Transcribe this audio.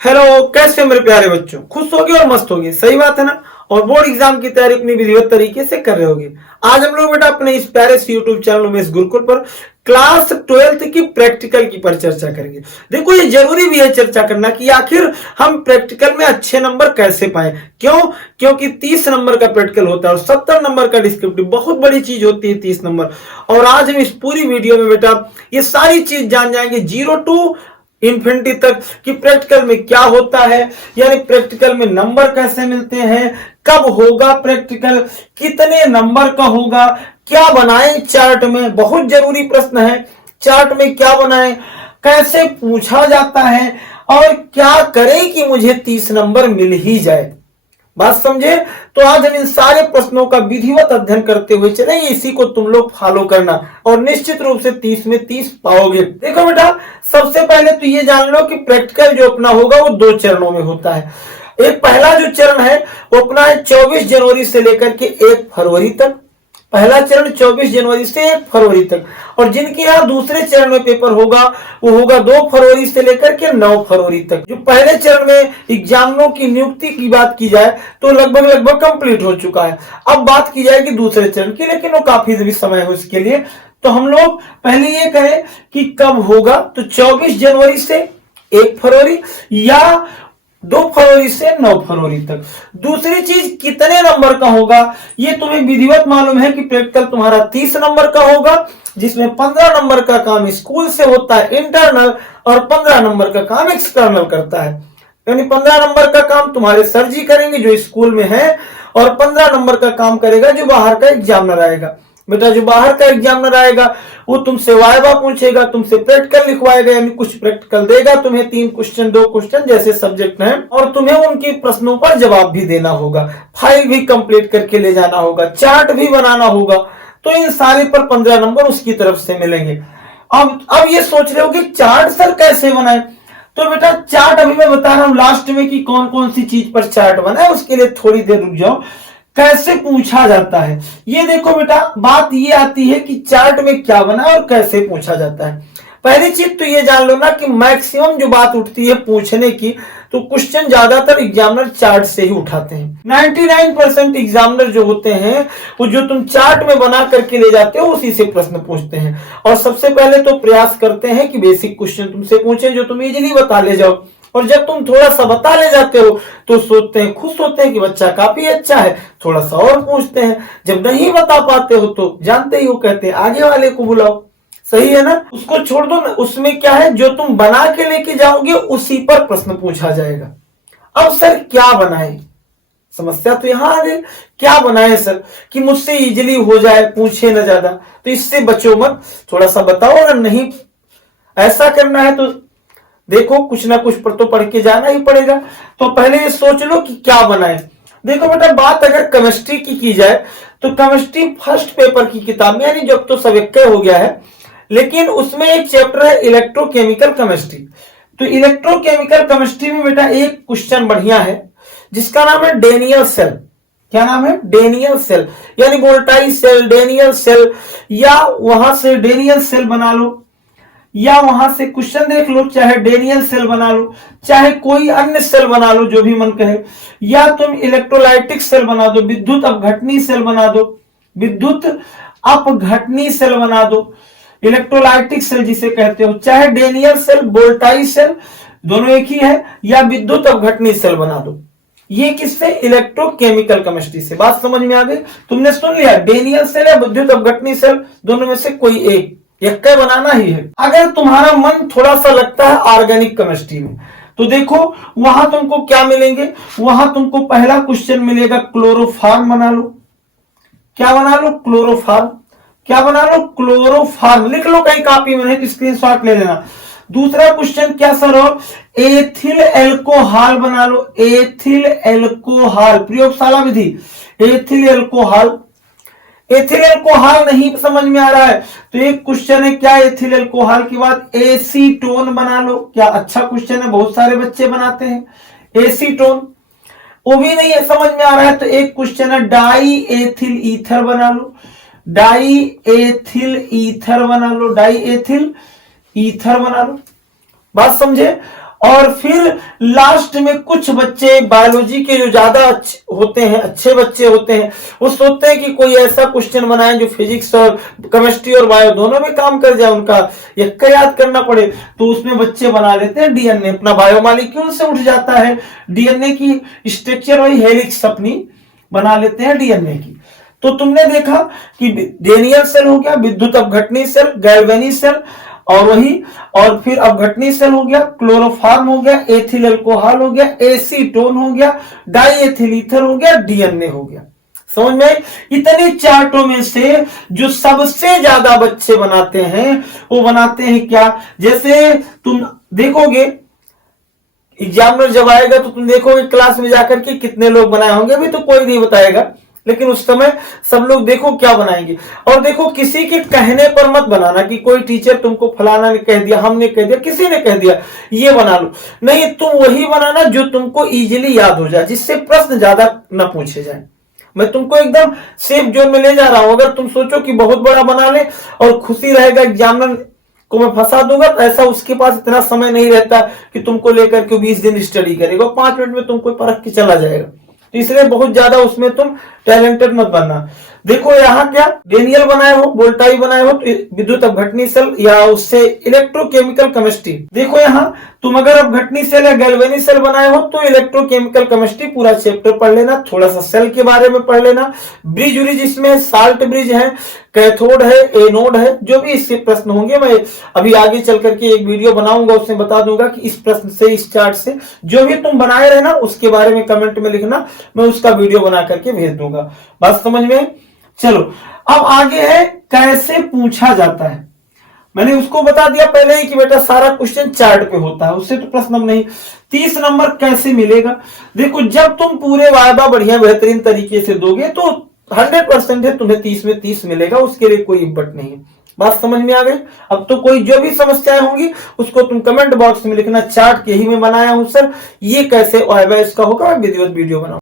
Hello, कैसे हो मेरे प्यारे बच्चों। खुश होगे और मस्त होगे, सही बात है ना। और बोर्ड एग्जाम की तैयारी अपनी विधिवत तरीके से कर रहे होगे। आज हम लोग बेटा अपने इस प्यारे से यूट्यूब चैनल में इस गुरुकुल पर क्लास 12th की प्रैक्टिकल की पर चर्चा करेंगे। देखो, ये जरूरी भी है चर्चा करना कि आखिर हम प्रैक्टिकल में अच्छे नंबर कैसे पाए। क्यों? क्योंकि 30 नंबर का प्रैक्टिकल होता है और 70 नंबर का डिस्क्रिप्टिव। बहुत बड़ी चीज होती है 30 नंबर। और आज हम इस पूरी वीडियो में बेटा ये सारी चीज जान जाएंगे, 0 टू इन्फिनिटी तक, कि प्रैक्टिकल में क्या होता है, यानी प्रैक्टिकल में नंबर कैसे मिलते हैं, कब होगा प्रैक्टिकल, कितने नंबर का होगा, क्या बनाएं चार्ट में, बहुत जरूरी प्रश्न है। चार्ट में क्या बनाएं, कैसे पूछा जाता है, और क्या करें कि मुझे 30 नंबर मिल ही जाए। बात समझे? तो आज हम इन सारे प्रश्नों का विधिवत अध्ययन करते हुए चलेंगे। इसी को तुम लोग फॉलो करना और निश्चित रूप से 30 में 30 पाओगे। देखो बेटा, सबसे पहले तो ये जान लो कि प्रैक्टिकल जो अपना होगा वो 2 चरणों में होता है। एक पहला जो चरण है वो अपना है 24 जनवरी से लेकर के 1 फरवरी तक। पहला चरण 24 जनवरी से 1 फरवरी तक। और जिनके यहाँ दूसरे चरण में पेपर होगा वो होगा 2 फरवरी से लेकर के 9 फरवरी तक। जो पहले चरण में एग्जामिनरों की नियुक्ति की बात की जाए तो लगभग कंप्लीट हो चुका है। अब बात की जाएगी दूसरे चरण की, लेकिन वो काफी भी समय है उसके लिए। तो हम लोग पहले ये कहें कि कब होगा, तो 24 जनवरी से 1 फरवरी या 2 फरवरी से 9 फरवरी तक। दूसरी चीज, कितने नंबर का होगा, ये तुम्हें विधिवत मालूम है कि प्रैक्टिकल तुम्हारा 30 नंबर का होगा, जिसमें 15 नंबर का काम स्कूल से होता है इंटरनल, और 15 नंबर का काम एक्सटर्नल करता है। यानी 15 नंबर का काम तुम्हारे सर जी करेंगे जो स्कूल में है, और 15 नंबर का काम करेगा जो बाहर का एग्जामिनर आएगा। बेटा, जो बाहर का एग्जामिनर आएगा वो तुमसे वाइवा पूछेगा, तुमसे प्रैक्टिकल लिखवाएगा, यानी कुछ प्रैक्टिकल देगा तुम्हें, 3 क्वेश्चन 2 क्वेश्चन जैसे सब्जेक्ट हैं, और तुम्हें उनके प्रश्नों पर जवाब भी देना होगा, फाइल भी कंप्लीट करके ले जाना होगा, चार्ट भी बनाना होगा। तो इन सारे पर 15 नंबर उसकी तरफ से मिलेंगे। अब ये सोच रहे हो कि चार्ट सर कैसे बनाए। तो बेटा, चार्ट अभी मैं बता रहा हूं लास्ट में कि कौन कौन सी चीज पर चार्ट बनाए, उसके लिए थोड़ी देर रुक जाओ। कैसे पूछा जाता है, ये देखो बेटा, बात ये आती है कि चार्ट में क्या बना और कैसे पूछा जाता है। पहली चीज तो ये जान लो ना कि मैक्सिमम जो बात उठती है पूछने की, तो क्वेश्चन ज्यादातर एग्जामिनर चार्ट से ही उठाते हैं। 99% एग्जामिनर जो होते हैं वो जो तुम चार्ट में बना करके ले जाते हो उसी से प्रश्न पूछते हैं। और सबसे पहले तो प्रयास करते हैं कि बेसिक क्वेश्चन तुमसे पूछे जो तुम इजीली बता ले जाओ। और जब तुम थोड़ा सा बता ले जाते हो तो सोचते हैं, खुश होते हैं कि बच्चा काफी अच्छा है, थोड़ा सा और पूछते हैं। जब नहीं बता पाते हो तो जानते ही हो, कहते हैं आगे वाले को बुलाओ। सही है ना, उसको छोड़ दो ना। उसमें क्या है, जो तुम बना के लेके जाओगे उसी पर प्रश्न पूछा जाएगा। अब सर क्या बनाए, समस्या तो यहां आ गई। क्या बनाए सर कि मुझसे इजीली हो जाए, पूछे ना ज्यादा। तो इससे बचो मत, थोड़ा सा बताओ। अगर नहीं ऐसा करना है तो देखो, कुछ ना कुछ पर तो पढ़ के जाना ही पड़ेगा। तो पहले ये सोच लो कि क्या बनाए। देखो बेटा, बात अगर केमिस्ट्री की जाए तो केमिस्ट्री फर्स्ट पेपर की किताब में, यानी जब तो सब एक हो गया है, लेकिन उसमें एक चैप्टर है इलेक्ट्रोकेमिकल केमिस्ट्री। तो इलेक्ट्रोकेमिकल केमिस्ट्री में बेटा एक क्वेश्चन बढ़िया है जिसका नाम है डेनियल सेल। क्या नाम है? डेनियल सेल, यानी वोल्टाइल सेल, डेनियल सेल, या वहां से डेनियल सेल बना लो, या वहां से क्वेश्चन देख लो, चाहे डेनियल सेल बना लो, चाहे कोई अन्य सेल बना लो जो भी मन कहे, या तुम इलेक्ट्रोलाइटिक सेल बना दो, विद्युत अपघटनी सेल बना दो, विद्युत अपघटनी सेल बना दो, इलेक्ट्रोलाइटिक सेल जिसे कहते हो, चाहे डेनियल सेल, वोल्टाइल सेल, दोनों एक ही है, या विद्युत अपघटनी सेल बना दो। ये किससे? इलेक्ट्रोकेमिकल केमिस्ट्री से। बात समझ में आ गई? तुमने सुन लिया, डेनियल सेल या विद्युत अपघटनी सेल, दोनों में से कोई एक बनाना ही है। अगर तुम्हारा मन थोड़ा सा लगता है ऑर्गेनिक केमिस्ट्री में, तो देखो वहां तुमको क्या मिलेंगे। वहां तुमको पहला क्वेश्चन मिलेगा क्लोरोफॉर्म बना लो। क्या बना लो? क्लोरोफॉर्म। क्या बना लो? क्लोरोफॉर्म। लिख लो कहीं कॉपी में, नहीं तो स्क्रीनशॉट ले लेना। दूसरा क्वेश्चन क्या सर? हो एथिल एल्कोहल बना लो। एथिल एल्कोहल, प्रयोगशाला विधि, एथिल एल्कोहल। एथिल एल्कोहल नहीं समझ में आ रहा है तो एक क्वेश्चन है क्या एथिल एल्कोहल के बाद एसीटोन बना लो। क्या अच्छा क्वेश्चन है, बहुत सारे बच्चे बनाते हैं एसीटोन। वो भी नहीं है, समझ में आ रहा है तो एक क्वेश्चन है डाई एथिल ईथर बना लो। डाई एथिल ईथर बना लो, डाई एथिल ईथर बना लो। बात समझे? और फिर लास्ट में कुछ बच्चे बायोलॉजी के जो ज्यादा होते हैं, अच्छे बच्चे होते हैं, वो सोचते हैं कि कोई ऐसा क्वेश्चन बनाए जो फिजिक्स और केमिस्ट्री और बायो दोनों में काम कर जाए, उनका यक्का याद करना पड़े, तो उसमें बच्चे बना लेते हैं डीएनए। अपना बायोमॉलिक्यूल से उठ जाता है डीएनए की स्ट्रक्चर, वही हेलिक्स अपनी बना लेते हैं डीएनए की। तो तुमने देखा कि डेनियल सेल हो गया, विद्युत अपघटनी सेल, गैल्वेनी सेल, और वही, और फिर अपघटनी सेल हो गया, क्लोरोफॉर्म हो गया, एथिल अल्कोहल हो गया, एसीटोन हो गया, डाइएथिल ईथर हो गया, डीएनए हो गया। समझ में? इतने चार्टों में से जो सबसे ज्यादा बच्चे बनाते हैं वो बनाते हैं क्या? जैसे तुम देखोगे एग्जामिनर जब आएगा तो तुम देखोगे क्लास में जाकर के कितने लोग बनाए होंगे, अभी तो कोई नहीं बताएगा, लेकिन उस समय सब लोग देखो क्या बनाएंगे। और देखो किसी के कहने पर मत बनाना कि कोई टीचर तुमको फलाना ने कह दिया, हमने कह दिया, किसी ने कह दिया ये बना लो, नहीं, तुम वही बनाना जो तुमको इजीली याद हो जाए, जिससे प्रश्न ज्यादा न पूछे जाए। मैं तुमको एकदम सेफ जोन में ले जा रहा हूं। अगर तुम सोचो कि बहुत बड़ा बना ले और खुशी रहेगा एग्जामिनर को मैं फंसा दूंगा, तो ऐसा उसके पास इतना समय नहीं रहता कि तुमको लेकर के 20 दिन स्टडी करेगा, 5 मिनट में तुमको परख के चला जाएगा। तो इसलिए बहुत ज्यादा उसमें तुम टैलेंटेड मत बनना। देखो यहाँ क्या डेनियल बनाए हो, वोल्टाई बनाए हो, तो विद्युत अपघटनी सेल या उससे इलेक्ट्रोकेमिकल केमिस्ट्री। देखो यहाँ तुम अगर अपघटनी सेल या गैल्वेनी सेल बनाए हो तो इलेक्ट्रोकेमिकल केमिस्ट्री पूरा चैप्टर पढ़ लेना, थोड़ा सा सेल के बारे में पढ़ लेना, ब्रिज व्रिज इसमें साल्ट ब्रिज है, कैथोड है, एनोड है, जो भी इससे प्रश्न होंगे मैं अभी आगे चल करके एक वीडियो बनाऊंगा, उसमें बता दूंगा कि इस प्रश्न से, इस चार्ट से जो भी तुम बनाए रहना उसके बारे में कमेंट में लिखना, मैं उसका वीडियो बना करके भेज दूंगा। बात समझ में? चलो अब आगे है कैसे पूछा जाता है। मैंने उसको बता दिया पहले ही कि बेटा सारा क्वेश्चन चार्ट पे होता है, उससे तो प्रश्न हम नहीं। 30 नंबर कैसे मिलेगा? देखो जब तुम पूरे वायबा बढ़िया बेहतरीन तरीके से दोगे तो 100% है तुम्हें 30 में 30 मिलेगा, उसके लिए कोई इब्बत नहीं है। बात समझ में आ गई? अब तो कोई जो भी समस्याएं होंगी उसको तुम कमेंट बॉक्स में लिखना, चार्ट यही में बनाया हूं सर, ये कैसे वायबा इसका होगा, मैं वीडियो बनाऊंगा।